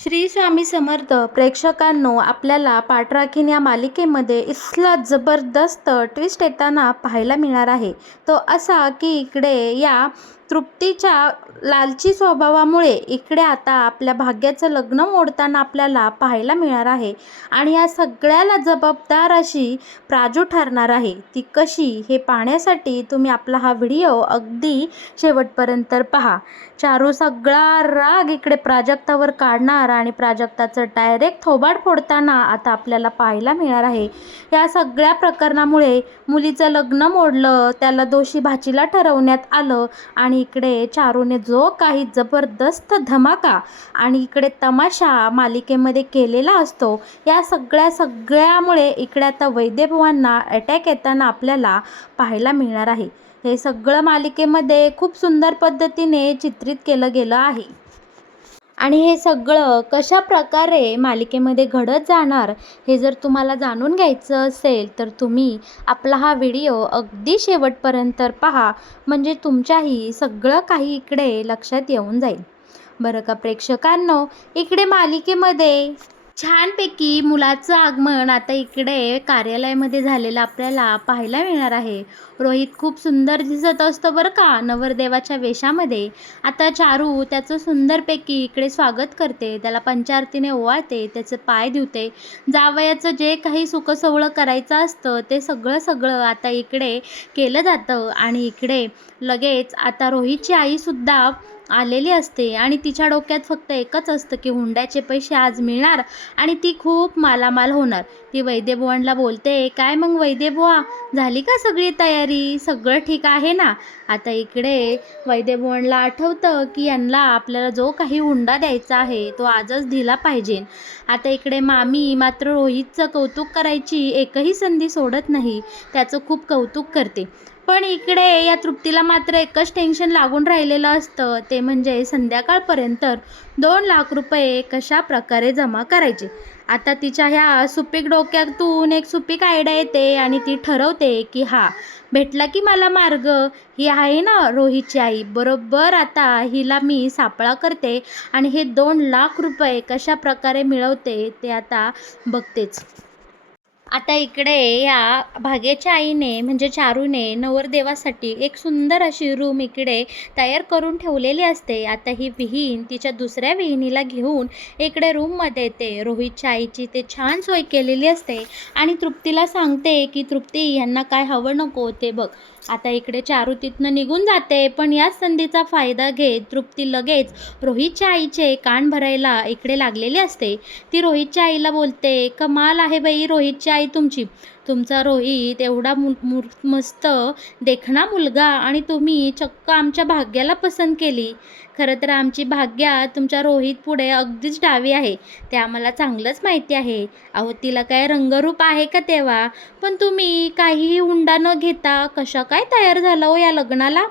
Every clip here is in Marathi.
श्री स्वामी समर्थ प्रेक्षकांनो, आपल्याला पाठराखीण या मालिकेमध्ये इथला जबरदस्त ट्विस्ट येताना पाहायला मिळणार आहे. तो असा की इकडे या तृप्तीच्या लालची स्वभावामुळे इकडे आता आपल्या भाग्याचं लग्न मोडताना आपल्याला पाहायला मिळणार आहे. आणि या सगळ्याला जबाबदार अशी प्राजू ठरणार आहे. ती कशी हे पाहण्यासाठी तुम्ही आपला हा व्हिडिओ अगदी शेवटपर्यंत पहा. चारू सगळा राग इकडे प्राजक्तावर काढणार आणि प्राजक्ताचं डायरेक्ट थोबाड फोडताना आता आपल्याला पाहायला मिळणार आहे. या सगळ्या प्रकरणामुळे मुलीचं लग्न मोडलं, त्याला दोषी भाचीला ठरवण्यात आलं आणि इकडे चारूने जो काही जबरदस्त धमाका आणि इकडे तमाशा मालिकेमध्ये केलेला असतो, या सगळ्यामुळे इकडे आता वैदेभावांना अटॅक येताना आपल्याला पाहायला मिळणार आहे. हे सगळं मालिकेमध्ये खूप सुंदर पद्धतीने चित्रित केलं गेलं आहे. आणि हे सगळं कशा प्रकारे मालिकेमध्ये घडत जाणार हे जर तुम्हाला जाणून घ्यायचं असेल तर तुम्ही आपला हा व्हिडिओ अगदी शेवटपर्यंत पहा, म्हणजे तुमच्याही सगळं काही इकडे लक्षात येऊन जाईल. बरं का प्रेक्षकांनो, इकडे मालिकेमध्ये छानपैकी मुलाचं आगमन आता इकडे कार्यालयामध्ये झालेलं आपल्याला पाहायला मिळणार आहे. रोहित खूप सुंदर दिसत असतो बरं का नवरदेवाच्या वेशामध्ये. आता चारू त्याचं सुंदरपैकी इकडे स्वागत करते, त्याला पंचारतीने ओवाळते, त्याचे पाय धुते. जावयाचं जे काही सुखसोहळं करायचं असतं ते सगळं आता इकडे केलं जातं. आणि इकडे लगेच आता रोहितची आईसुद्धा आलेली असते आणि तिच्या डोक्यात फक्त एकच असतं की हुंड्याचे पैसे आज मिळणार आणि ती खूप मालामाल होणार. ती वैदेभावांना बोलते, काय मग वैदेभावा, झाली का सगळी तयारी, सगळं ठीक आहे ना? आता इकडे वैदेभावांना आठवतं की यांना आपल्याला जो काही हुंडा द्यायचा आहे तो आजच दिला पाहिजे. आता इकडे मामी मात्र रोहितचं कौतुक करायची एकही संधी सोडत नाही, त्याचं खूप कौतुक करते. पण इकडे या तृप्तीला मात्र एकच टेन्शन लागून राहिलेलं असतं, ते म्हणजे संध्याकाळपर्यंत 2 लाख रुपये कशा प्रकारे जमा करायचे. आता तिच्या ह्या सुपीक डोक्यातून एक सुपीक आयडिया येते आणि ती ठरवते की भेटला की मला मार्ग. ही आहे ना रोहितची आई, बरोबर आता हिला मी सापळा करते आणि हे 2 लाख रुपये कशा प्रकारे मिळवते ते आता बघतेच. आता इकडे या भाग्याच्या आईने म्हणजे चारूने नवरदेवासाठी एक सुंदर अशी रूम इकडे तयार करून ठेवलेली असते. आता ही विहीण तिच्या दुसऱ्या विहिणीला घेऊन इकडे रूममध्ये येते. रोहितच्या आईची ते छान सोय केलेली असते आणि तृप्तीला सांगते की तृप्ती, यांना काय हवं नको ते बघ. आता इकडे चारू तिथनं निघून जाते, पण याच संधीचा फायदा घेत तृप्ती लगेच रोहितच्या आईचे कान भरायला इकडे लागलेली असते. ती रोहितच्या आईला बोलते, कमाल आहे बाई रोहितची आई तुमची. तुमचा रोहित एवढा मस्त देखणा मुलगा आणि तुम्ही चक्क आमच्या भाग्याला पसंत केली. खरं तर आमची भाग्या तुमच्या रोहित पुढे अगदीच डावी आहे, ते आम्हाला चांगलंच माहिती आहे. अहो, तिला काय रंगरूप आहे का तेव्हा? पण तुम्ही काहीही हुंडा न घेता कशा काय तयार झाला हो या लग्नाला?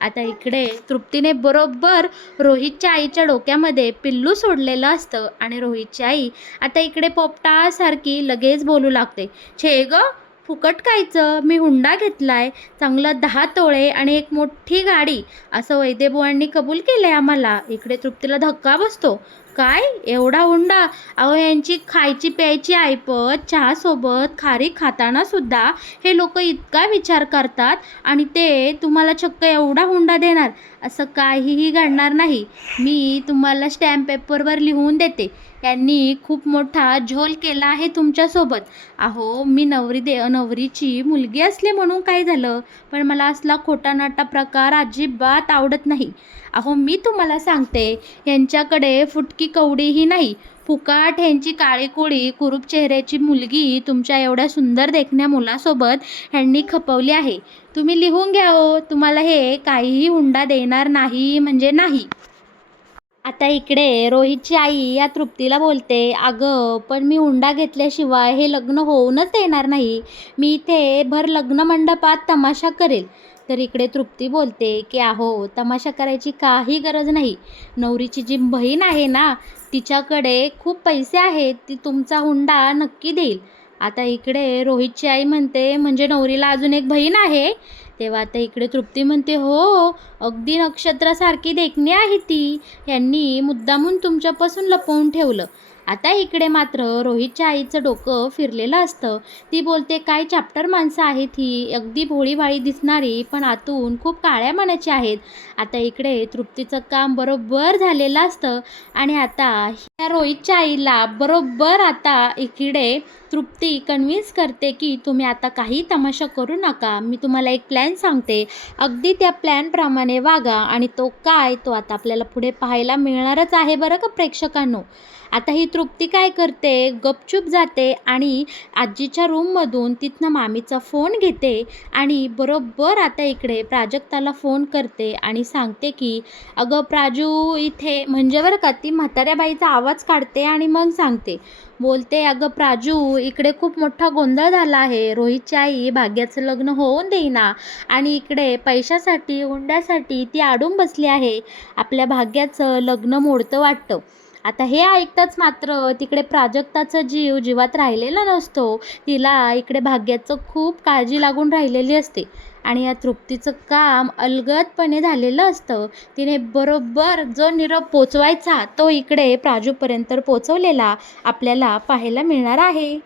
आता इकडे तृप्तीने बरोबर रोहितच्या आईच्या डोक्यामध्ये पिल्लू सोडलेलं असतं आणि रोहितची आई आता इकडे पोपटासारखी लगेच बोलू लागते, छे ग, फुकट कायचं, मी हुंडा घेतलाय, चांगलं 10 तोळे आणि एक मोठी गाडी, असं वैदेभावांनी कबूल केलंय आम्हाला. इकडे तृप्तीला धक्का बसतो, काय एवढा हुंडा? अहो, यांची खायची प्यायची ऐपत, चहासोबत खारीक खाताना सुद्धा हे लोक इतका विचार करतात आणि ते तुम्हाला चक्क एवढा हुंडा देणार? असं काहीही घडणार नाही. मी तुम्हाला स्टॅम्प पेपरवर लिहून देते, यांनी खूप मोठा झोल केला आहे तुमच्यासोबत. अहो, मी नवरीची मुलगी असले म्हणून काय झालं, पण मला असला खोटा नाटा प्रकार अजिबात आवडत नाही. अहो, मी तुम्हाला सांगते, यांच्याकडे फुटकी कवडीही नाही. फुकाट ह्यांची काळीकुळी कुरूप चेहऱ्याची मुलगी तुमच्या एवढ्या सुंदर देखण्या मुलासोबत ह्यांनी खपवली आहे. तुम्ही लिहून घ्या हो, तुम्हाला हे काहीही हुंडा देणार नाही म्हणजे नाही. आता इकडे रोहितची आई या तृप्तीला बोलते, अगं पण मी हुंडा घेतल्याशिवाय हे लग्न होऊनच देणार नाही. मी इथे भर लग्न मंडपात तमाशा करेल. तर इकडे तृप्ती बोलते की अहो, तमाशा करायची काही गरज नाही. नवरीची जी बहीण आहे ना, तिच्याकडे खूप पैसे आहेत, ती तुमचा हुंडा नक्की देईल. आता इकडे रोहितची आई म्हणते, म्हणजे नवरीला अजून एक बहीण आहे? तेव्हा आता इकडे तृप्ती म्हणते, हो अगदी नक्षत्रासारखी देखणी आहे ती, यांनी मुद्दामून तुमच्यापासून लपवून ठेवलं. आता इकडे मात्र रोहितच्या आईचं डोकं फिरलेलं असतं. ती बोलते, काय चॅप्टर माणसं आहेत ही, अगदी भोळीभाळी दिसणारी पण आतून खूप काळ्या मनाची आहेत. आता इकडे तृप्तीचं काम बरोबर झालेलं असतं आणि आता ह्या रोहितच्या आईला बरोबर आता इकडे तृप्ती कन्व्हिन्स करते की तुम्ही आता काही तमाशा करू नका, मी तुम्हाला एक प्लॅन सांगते, अगदी त्या प्लॅनप्रमाणे वागा आणि तो काय तो आता आपल्याला पुढे पाहायला मिळणारच आहे बरं का प्रेक्षकांनो. आता ही तृप्ती काय करते, गपचूप जाते आणि आजीच्या रूममधून तिथनं मामीचा फोन घेते आणि बरोबर आता इकडे प्राजक्ताला फोन करते आणि सांगते की अगं प्राजू इथे, म्हणजे बरं का ती म्हाताऱ्या बाईचा आवाज काढते आणि मग सांगते, बोलते, अगं प्राजू इकडे खूप मोठा गोंधळ झाला आहे, रोहितची आई भाग्याचं लग्न होऊन देईना आणि इकडे पैशासाठी हुंड्यासाठी ती अडून बसली आहे, आपल्या भाग्याचं लग्न मोडतं वाटतं. आता हे ऐकताच मात्र तिकडे प्राजक्ताचा जीव जीवात राहिलेला नसतो. तिला इकडे भाग्याचं खूप काळजी लागून राहिलेली असते आणि या तृप्तीचं काम अलगदपणे झालेलं असतं. तिने बरोबर जो निरोप पोचवायचा तो इकडे प्राजूपर्यंत पोचवलेला आपल्याला पाहायला मिळणार आहे.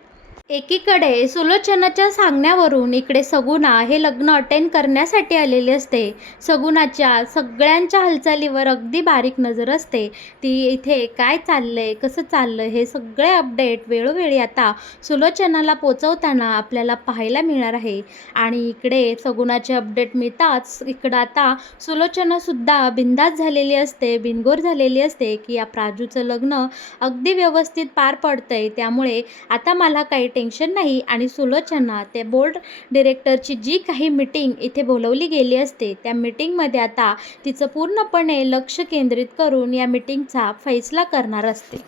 एकीकडे सुलोचनाच्या सांगण्यावरून इकडे सगुणा हे लग्न अटेंड करण्यासाठी आलेली असते. सगुणाच्या सगळ्यांच्या हालचालीवर अगदी बारीक नजर असते. ती इथे काय चाललंय, कसं चाललं हे सगळे अपडेट वेळोवेळी आता सुलोचनाला पोचवताना आपल्याला पाहायला मिळणार आहे. आणि इकडे सगुणाचे अपडेट मिळताच इकडं आता सुलोचनासुद्धा बिनधास्त झालेली असते, बिनगोर झालेली असते की या प्राजूचं लग्न अगदी व्यवस्थित पार पडतंय, त्यामुळे आता मला काही टेन्शन नाही. आणि सुलोचना त्या बोर्ड डिरेक्टरची जी काही मीटिंग इथे बोलवली गेली असते त्या मीटिंगमध्ये आता तिचं पूर्णपणे लक्ष केंद्रित करून या मीटिंगचा फैसला करणार असते.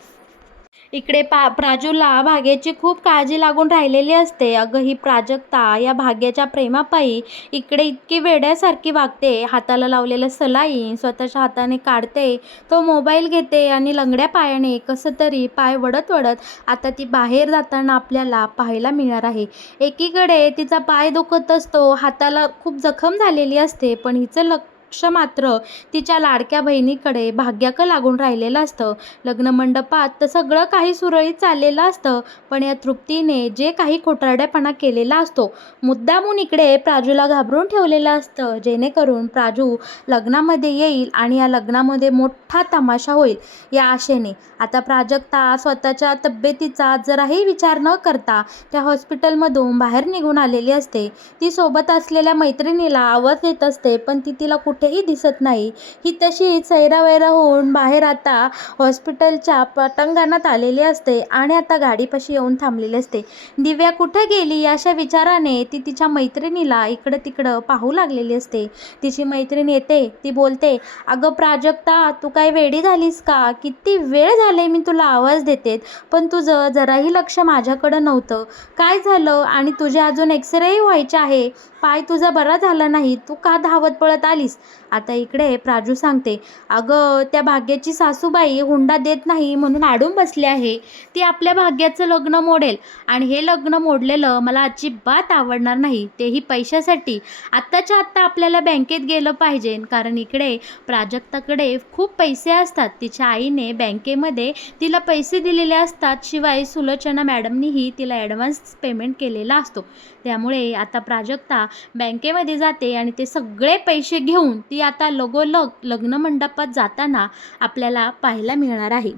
इकडे प्राजूला भाग्याची खूप काळजी लागून राहिलेली असते. अगं ही प्राजक्ता या भाग्याच्या प्रेमापायी इकडे इतकी वेड्यासारखी वागते, हाताला लावलेलं सलाईन स्वतःच्या हाताने काढते, तो मोबाईल घेते आणि लंगड्या पायाने कसं तरी पाय वडत वडत आता ती बाहेर जाताना आपल्याला पाहायला मिळणार आहे. एकीकडे तिचा पाय दुखत असतो, हाताला खूप जखम झालेली असते, पण हिचं लक्ष मात्र तिच्या लाडक्या बहिणीकडे भाग्याकडे लागून राहिलेलं असतं. लग्न मंडपात तर सगळं काही सुरळीत चाललेलं असतं, पण या तृप्तीने जे काही खोटारडेपणा केलेला असतो, मुद्दामून इकडे प्राजूला घाबरून ठेवलेलं असतं, जेणेकरून प्राजू लग्नामध्ये येईल आणि या लग्नामध्ये मोठा तमाशा होईल या आशेने आता प्राजक्ता स्वतःच्या तब्येतीचा जराही विचार न करता त्या हॉस्पिटलमधून बाहेर निघून आलेली असते. ती सोबत असलेल्या मैत्रिणीला आवाज देत असते, पण ती तिला कुठेही दिसत नाही. ही तशीच सैरावैरा होऊन बाहेर आता हॉस्पिटलच्या पटांगणात आलेली असते आणि आता गाडीपाशी येऊन थांबलेली असते. दिव्या कुठे गेली अशा विचाराने ती तिच्या मैत्रिणीला इकडं तिकडं पाहू लागलेली असते. तिची मैत्रीण येते, ती बोलते, अगं प्राजक्ता तू काय वेडी झालीस का, किती वेळ झाले मी तुला आवाज देते, पण तुझं जराही लक्ष माझ्याकडं नव्हतं, काय झालं, आणि तुझे अजून एक्सरेही व्हायचे आहे, पाय तुझा बरा झाला नाही, तू का धावत पळत आलीस. आता इकडे प्राजू सांगते, अगं त्या भाग्याची सासूबाई हुंडा देत नाही म्हणून अडून बसली आहे, ती आपल्या भाग्याचं लग्न मोडेल आणि हे लग्न मोडलेलं मला अजिबात आवडणार नाही, तेही पैशासाठी. आत्ताच्या आत्ता आपल्याला बँकेत गेलं पाहिजे, कारण इकडे प्राजक्ताकडे खूप पैसे असतात, तिच्या आईने बँकेमध्ये तिला पैसे दिलेले असतात, शिवाय सुलोचना मॅडमनीही तिला ॲडव्हान्स पेमेंट केलेला असतो. त्यामुळे आता प्राजक्ता बँकेमध्ये जाते आणि ते सगळे पैसे घेऊन ती आता लगोलग लग्न मंडपात जाताना आपल्याला पाहायला मिळणार आहे.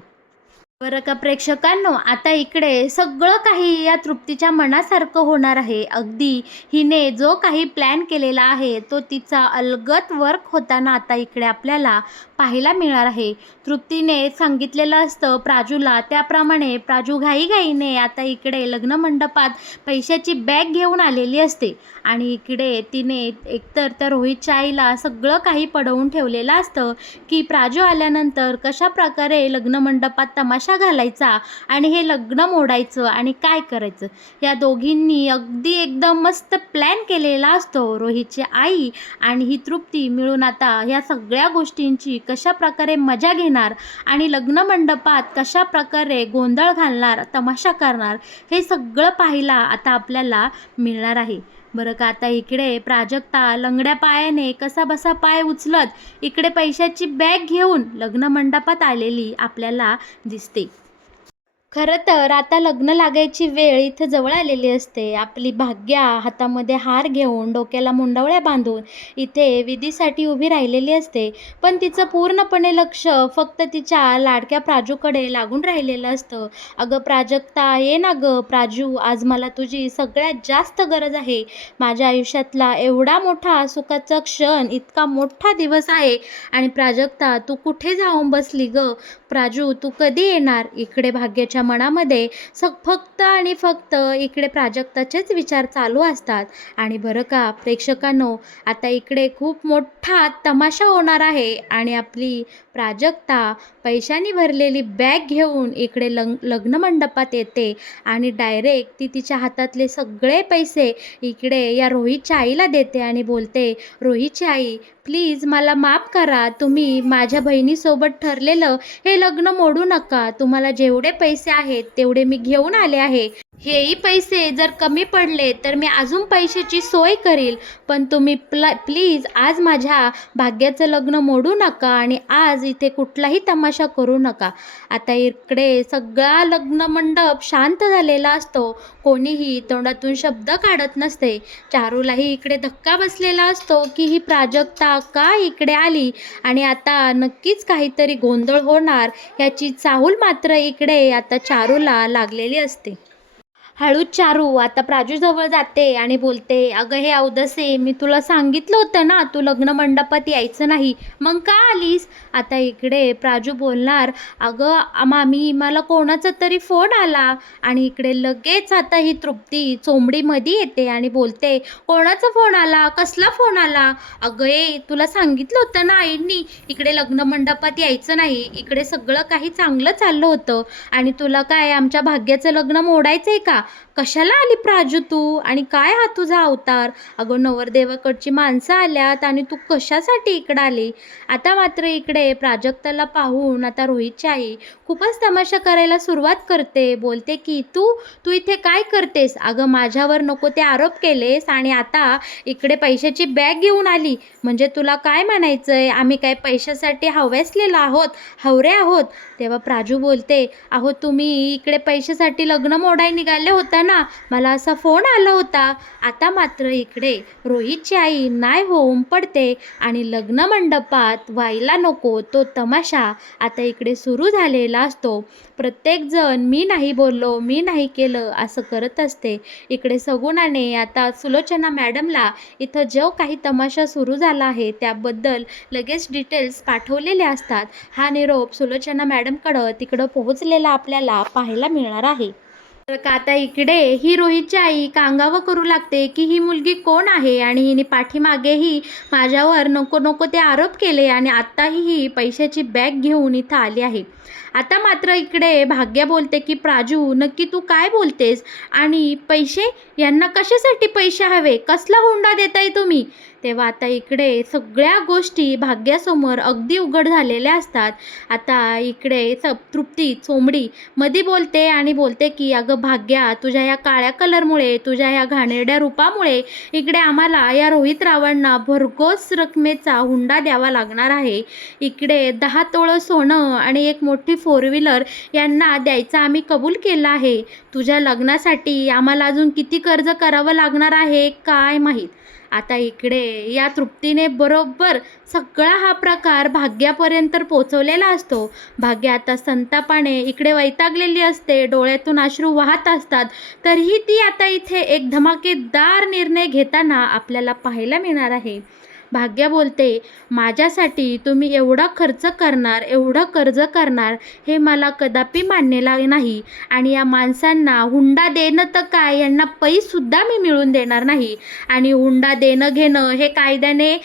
बरं का प्रेक्षकांनो, आता इकडे सगळं काही या तृप्तीच्या मनासारखं होणार आहे. अगदी हिने जो काही प्लॅन केलेला आहे तो तिचा अलगद वर्क होताना आता इकडे आपल्याला पाहायला मिळणार आहे. तृप्तीने सांगितलेलं असतं प्राजूला, त्याप्रमाणे प्राजू घाईघाईने आता इकडे लग्न मंडपात पैशाची बॅग घेऊन आलेली असते आणि इकडे तिने एकतर त्या रोहितच्या आईला सगळं काही पडवून ठेवलेलं असतं की प्राजू आल्यानंतर कशा प्रकारे लग्न मंडपात तमाशा घालायचा आणि हे लग्न मोडायचं आणि काय करायचं. या दोघींनी अगदी एकदम मस्त प्लॅन केलेला असतो. रोहितची आई आणि ही तृप्ती मिळून आता ह्या सगळ्या गोष्टींची कशा प्रकारे मजा घेणार आणि लग्न मंडपात कशा प्रकारे गोंधळ घालणार, तमाशा करणार, हे सगळं पाहायला आता आपल्याला मिळणार आहे. बरं का आता इकडे प्राजक्ता लंगड्या पायाने कसाबसा पाय उचलत इकडे पैशाची बॅग घेऊन लग्न मंडपात आलेली आपल्याला दिसते. खरं तर आता लग्न लागायची वेळ इथं जवळ आलेली असते. आपली भाग्या हातामध्ये हार घेऊन, डोक्याला मुंडावळ्या बांधून इथे विधीसाठी उभी राहिलेली असते. पण तिचं पूर्णपणे लक्ष फक्त तिच्या लाडक्या प्राजूकडे लागून राहिलेलं असतं. "अगं प्राजक्ता, ये ना गं प्राजू, आज मला तुझी सगळ्यात जास्त गरज आहे. माझ्या आयुष्यातला एवढा मोठा सुखाचा क्षण, इतका मोठा दिवस आहे आणि प्राजक्ता तू कुठे जाऊन बसली गं? प्राजू तू कधी येणार?" इकडे भाग्याच्या मनामध्ये फक्त आणि फक्त इकडे प्राजक्ताचेच विचार चालू असतात. आणि बरं का प्रेक्षकांनो, आता इकडे खूप मोठा तमाशा होणार आहे आणि आपली प्राजक्ता पैशांनी भरलेली बॅग घेऊन इकडे लग्न मंडपात येते आणि डायरेक्ट ती तिच्या हातातले सगळे पैसे इकडे या रोहितच्या आईला देते आणि बोलते, "रोहितची आई, प्लीज मला माफ करा. तुम्ही माझ्या बहिणीसोबत ठरलेलं हे लग्न मोडू नका. तुम्हाला जेवढे पैसे आहेत तेवढे मी घेऊन आले आहे. हेही पैसे जर कमी पडले तर मी अजून पैशाची सोय करील. पण तुम्ही प्लीज आज माझ्या भाग्याचं लग्न मोडू नका आणि आज इथे कुठलाही तमाशा करू नका." आता इकडे सगळा लग्न मंडप शांत झालेला असतो. कोणीही तोंडातून शब्द काढत नसते. चारूलाही इकडे धक्का बसलेला असतो की ही प्राजक्ता का इकडे आली आणि आता नक्कीच काहीतरी गोंधळ होणार ह्याची चाहूल मात्र इकडे आता चारूला लागलेली असते. हळूच चारू आता प्राजूजवळ जाते आणि बोलते, "अगं हे अवदसे, मी तुला सांगितलं होतं ना तू लग्न मंडपात यायचं नाही, मग का आलीस?" आता इकडे प्राजू बोलणार, "अगं मामी, मला कोणाचा तरी फोन आला." आणि इकडे लगेच आता ही तृप्ती चोंबडीमध्ये येते आणि बोलते, "कोणाचा फोन आला? कसला फोन आला?" "अगं तुला सांगितलं होतं ना आईंनी इकडे लग्न मंडपात यायचं नाही, इकडे सगळं काही चांगलं चाललं होतं आणि तुला काय आमच्या भाग्याचं लग्न मोडायचं आहे का? कशाला आली प्राजू तू आणि काय हा तुझा अवतार? अगं नवरदेवाकडची माणसं आल्यात आणि तू कशासाठी इकडं आली?" आता मात्र इकडे प्राजक्ताला पाहून आता रोहितची आई खूपच तमाशा करायला सुरुवात करते. बोलते की तू तू इथे काय करतेस? अगं माझ्यावर नको ते आरोप केलेस आणि आता इकडे पैशाची बॅग घेऊन आली. म्हणजे तुला काय म्हणायचंय? आम्ही काय पैशासाठी हवसलेलो आहोत, हवरे आहोत? तेव्हा प्राजू बोलते, "अहो तुम्ही इकडे पैशासाठी लग्न मोडाय निघाले होता ना, मला असा फोन आला होता." आता मात्र इकडे रोहितची आई नाही होऊन पडते आणि लग्न मंडपात व्हायला नको तो तमाशा आता इकडे सुरू झालेला असतो. प्रत्येकजण मी नाही बोललो, मी नाही केलं असं करत असते. इकडे सगुणाने आता सुलोचना मॅडमला इथं जो काही तमाशा सुरू झाला आहे त्याबद्दल लगेच डिटेल्स पाठवलेले असतात. हा निरोप सुलोचना मॅडमकडं तिकडं पोहोचलेला आपल्याला पाहायला मिळणार आहे. तर का आता इकडे ही रोहितची आई कांगावं करू लागते की ही मुलगी कोण आहे आणि हिने पाठीमागेही माझ्यावर नको नको ते आरोप केले आणि आत्ताही ही पैशाची बॅग घेऊन इथं आली आहे. आता मात्र इकडे भाग्या बोलते की प्राजू नक्की तू काय बोलतेस आणि पैसे, यांना कशासाठी पैसे हवे? कसला हुंडा देताय तुम्ही? तेव्हा आता इकडे सगळ्या गोष्टी भाग्यासमोर अगदी उघड झालेल्या असतात. आता इकडे तृप्ती चोंबडी मध्ये बोलते आणि बोलते की "अगं भाग्या, तुझ्या या काळ्या कलरमुळे, तुझ्या या घाणेरड्या रूपामुळे इकडे आम्हाला या रोहित रावणना भरघोस रकमेचा हुंडा द्यावा लागणार आहे. इकडे 10 तोळं सोनं आणि एक मोठी 4 व्हीलर यांना द्यायचं आम्ही कबूल केलं आहे. तुझ्या लग्नासाठी आम्हाला अजून किती कर्ज करावं लागणार आहे काय माहीत." आता इकडे या तृप्तीने बरोबर सगळा हा प्रकार भाग्यापर्यंत पोचवलेला असतो. भाग्या आता संतापाने इकडे वैतागलेली असते, डोळ्यातून अश्रू वाहत असतात. तरीही ती आता इथे एक धमाकेदार निर्णय घेताना आपल्याला पाहायला मिळणार आहे. भाग्या बोलते, "माझ्यासाठी तुम्ही एवढा खर्च करणार, एवढं कर्ज करणार हे मला कदापि मान्य नाही आणि या माणसांना हुंडा देणं तर काय, यांना पैसुद्धा मी मिळवून देणार नाही आणि हुंडा देणं घेणं हे कायद्याने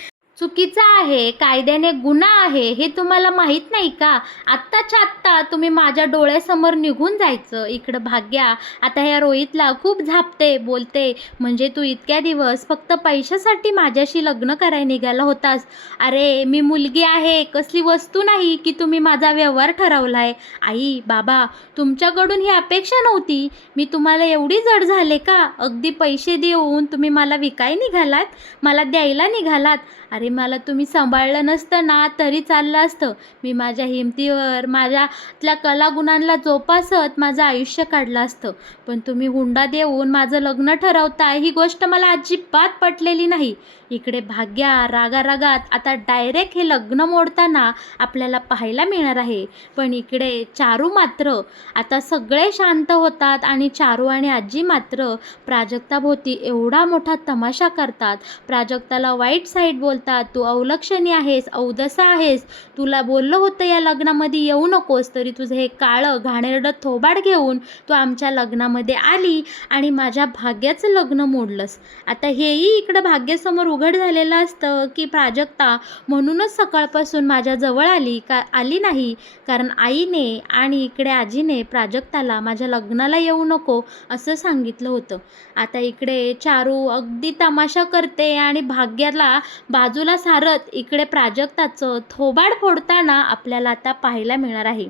चुकीचा आहे, कायद्याने गुन्हा आहे, हे तुम्हाला माहीत नाही का? आत्ताच्या आत्ता तुम्ही माझ्या डोळ्यासमोर निघून जायचं. इकडं भाग्या आता ह्या रोहितला खूप झापते, बोलते, म्हणजे तू इतक्या दिवस फक्त पैशासाठी माझ्याशी लग्न करायला निघाला होतास. अरे मी मुलगी आहे, कसली वस्तू नाही की तुम्ही माझा व्यवहार ठरवलाय. आई, बाबा, तुमच्याकडून ही अपेक्षा नव्हती. मी तुम्हाला एवढी जड झाले का? अगदी पैसे देऊन तुम्ही मला विकाय निघालात, मला द्यायला निघालात. अरे मला तुम्ही सांभाळलं नसतं ना तरी चाललं असतं. मी माझ्या हिमतीवर माझ्यातल्या कलागुणांना जोपासत माझं आयुष्य काढलं असतं. पण तुम्ही हुंडा देऊन माझं लग्न ठरवताय, ही गोष्ट मला अजिबात पटलेली नाही. इकडे भाग्या रागारागात आता डायरेक्ट हे लग्न मोडताना आपल्याला पाहायला मिळणार आहे. पण इकडे चारू मात्र आता सगळे शांत होतात आणि चारू आणि आजी मात्र प्राजक्ताभोवती एवढा मोठा तमाशा करतात. प्राजक्ताला वाईट साईड बोलतात, तू अवलक्षणी आहेस, अवदसा आहेस, तुला बोललं होतं या लग्नामध्ये येऊ नकोस, तरी तुझं हे काळं घाणेरडं थोबाड घेऊन तू आमच्या लग्नामध्ये आली आणि माझ्या भाग्याचं लग्न मोडलंस. आता हेही इकडं भाग्यासमोर उघड झालेलं असतं की प्राजक्ता म्हणूनच सकाळपासून माझ्याजवळ आली नाही, कारण आईने आणि इकडे आजीने प्राजक्ताला माझ्या लग्नाला येऊ नको असं सांगितलं होतं. आता इकडे चारू अगदी तमाशा करते आणि भाग्याला बाजूला सारत इकडे प्राजक्ताचं थोबाड फोडताना आपल्याला आता पाहायला मिळणार आहे.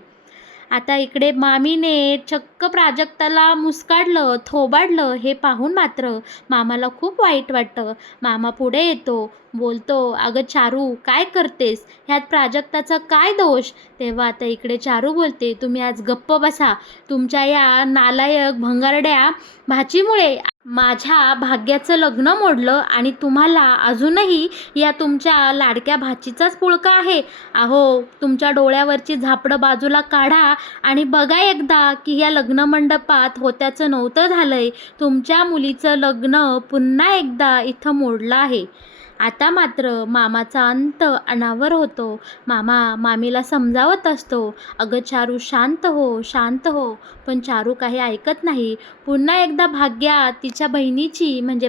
आता इकडे मामीने चक्क प्राजक्ताला मुस्काडलं, थोबाडलं, हे पाहून मात्र मामाला खूप वाईट वाटतं. मामा पुढे येतो, बोलतो, अगं चारू काय करतेस, ह्यात प्राजक्ताचा काय दोष? तेव्हा आता इकडे चारू बोलते, तुम्ही आज गप्प बसा. तुमच्या या नालायक भंगारड्या भाचीमुळे माझ्या भाग्याचं लग्न मोडलं आणि तुम्हाला अजूनही या तुमच्या लाडक्या भाचीचाच पुळका आहे. अहो, तुमच्या डोळ्यावरची झापडं बाजूला काढा आणि बघा एकदा की या लग्नमंडपात होत्याचं नव्हतं झालंय. तुमच्या मुलीचं लग्न पुन्हा एकदा इथं मोडलं आहे. आता मात्र मामाचा अंत अनावर होतो. मामा मामीला समजावत असतो, अगं चारू शांत हो, शांत हो. पण चारू काही ऐकत नाही. पुन्हा एकदा भाग्या तिच्या बहिणीची म्हणजे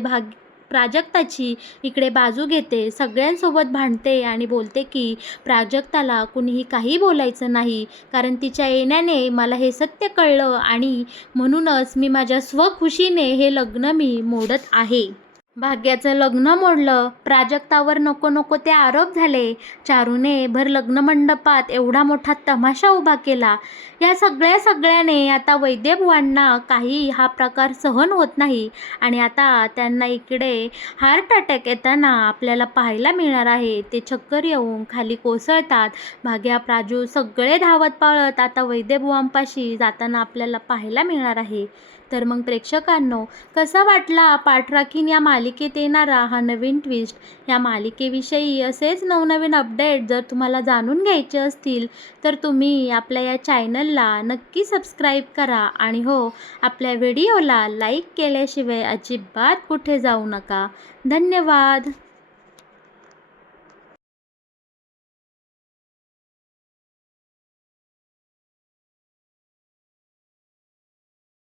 प्राजक्ताची इकडे बाजू घेते, सगळ्यांसोबत भांडते आणि बोलते की प्राजक्ताला कुणीही काही बोलायचं नाही, कारण तिच्या येण्याने मला हे सत्य कळलं आणि म्हणूनच मी माझ्या स्वखुशीने हे लग्न मी मोडत आहे. भाग्याचं लग्न मोडलं, प्राजक्तावर नको नको ते आरोप झाले, चारूने भर लग्नमंडपात एवढा मोठा तमाशा उभा केला. या सगळ्याने आता वैद्यभुवांना काही हा प्रकार सहन होत नाही आणि आता त्यांना इकडे हार्ट अटॅक येताना आपल्याला पाहायला मिळणार आहे. ते चक्कर येऊन खाली कोसळतात. भाग्या, प्राजू सगळे धावत पळत आता वैद्यभुवांपाशी जाताना आपल्याला पाहायला मिळणार आहे. तर मग प्रेक्षकांनो, कसा वाटला पाठराखीण या मालिकेत येणारा हा नवीन ट्विस्ट? या मालिकेविषयी असेच नवनवीन अपडेट जर तुम्हाला जाणून घ्यायचे असतील तर तुम्ही आपल्या या चॅनलला नक्की सबस्क्राईब करा आणि हो, आपल्या व्हिडिओला लाईक केल्याशिवाय अजिबात कुठे जाऊ नका. धन्यवाद.